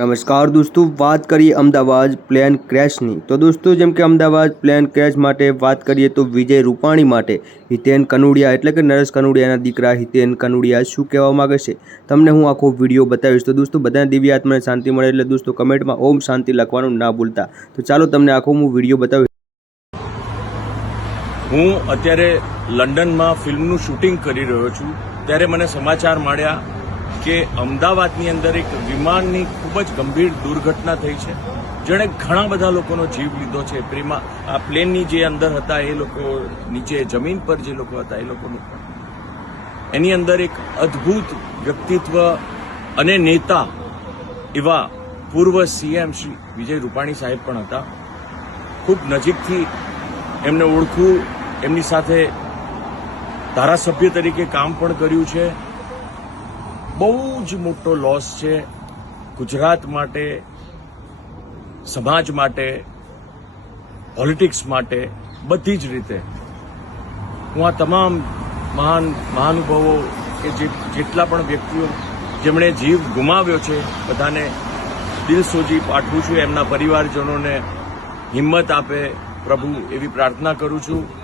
નમસ્કાર દોસ્તો, વાત કરીએ અમદાવાદ પ્લેન ક્રેશની. તો દોસ્તો, જેમ કે અમદાવાદ પ્લેન ક્રેશ માટે વાત કરીએ તો વિજય રૂપાણી માટે. હિતેન કનુડિયા, એટલે કે નરેશ કનુડિયાના દીકરા હિતેન કનુડિયા, શું કહેવા માગે છે? તમને હું આખો વીડિયો બતાવીશ. તો દોસ્તો, બધાને દિવ્ય આત્માને શાંતિ મળે એટલે દોસ્તો, કમેન્ટમાં ઓમ શાંતિ લખવાનું ના ભૂલતા. તો ચાલો તમને આખો હું વીડિયો બતાવીશ. હું અત્યારે લંડનમાં ફિલ્મનું શૂટિંગ કરી રહ્યો છું. ત્યારે મને સમાચાર મળ્યા કે અમદાવાદની અંદર એક વિમાનની ખૂબ જ ગંભીર દુર્ઘટના થઈ છે. જેણે ઘણા બધા લોકોનો જીવ લીધો છે. પ્રેમા, આ પ્લેનની જે અંદર હતા, એ લોકો નીચે જમીન પર જે લોકો હતા, એ લોકોનું. એની અંદર એક અદ્ભુત વ્યક્તિત્વ અને નેતા એવા પૂર્વ સીએમ શ્રી વિજય રૂપાણી સાહેબ પણ હતા. ખૂબ નજીકથી એમને ઓળખું, એમની સાથે ધારાસભ્ય તરીકે કામ પણ કર્યું છે. બહુ જ મોટો લોસ છે ગુજરાત માટે, સમાજ માટે પોલિટિક્સ માટે, બધી જ રીતે. હું આ તમામ મહાન, મહાનુભાવો કે જેટલા પણ વ્યક્તિઓ જેમણે જીવ ગુમાવ્યો છે, બધાને દિલ સોજી પાઠવું છું, એમના પરિવારજનોને હિંમત આપે પ્રભુ એવી પ્રાર્થના કરું છું.